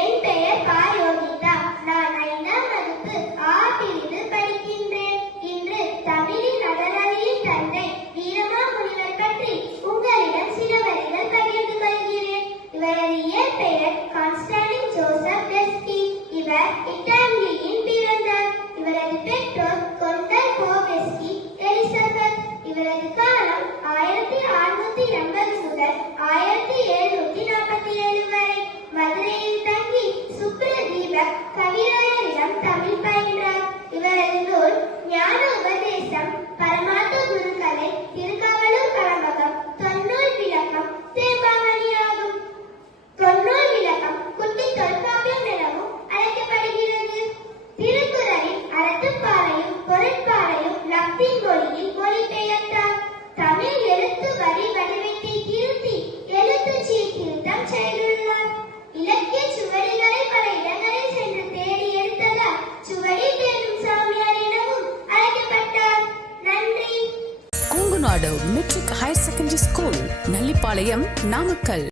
என் பெயர் பா. யோகிதா. நான் 5ஆம் வகுப்பு ஆ பிரிவில் படிக்கின்றேன். இன்று தமிழின் அகராதியின் தந்தை வீரமாமுனிவர் பற்றி உங்களிடம் சில வரிகள் பகிர்ந்து கொள்கிறேன். இவரது இயற்பெயர் கான்ஸ்டாண்டின் ஜோசப் லெஸ்கி. இவர் இத்தாலியில் பிறந்தார். இவரது பெற்றோர் கொண்டல் கோவெஸ்கி எலிசபெத். இவரது காலம் 1680 முதல் 1747 வரை மதுரையில் தங்கி சுப்ரதீபக் கவிராயரிடம் தமிழ் பயின்றார். இவரது நூல் ஞான உபதேசம், பரமார்த்த குருகலை, திருக்காவலூர் கலம்பகம், தொன்னூல் விளக்கம், தேம்பாவணி ஆகும். தொன்னூல் விளக்கம் குட்டி தொல்காப்பியம் எனவும் அழைக்கப்படுகிறது. திருக்குறளின் அறத்துப்பாலையும் பொருட்பாலையும் லத்தீன் மொழியில் மொழிபெயர்த்தார். தமிழ் எழுத்து வரி வடிவத்தை திருத்தி எழுத்து சீர்திருத்தம் செய்துள்ளார். இலக்கிய சுவடிகளை பல இடங்களில் சென்று தேடி எடுத்ததால் சுவடி தேடும் சாமியார் எனவும் அழைக்கப்பட்டார். நன்றி. Kongunadu matric higher secondary school, Nallipalayam, Namakkal.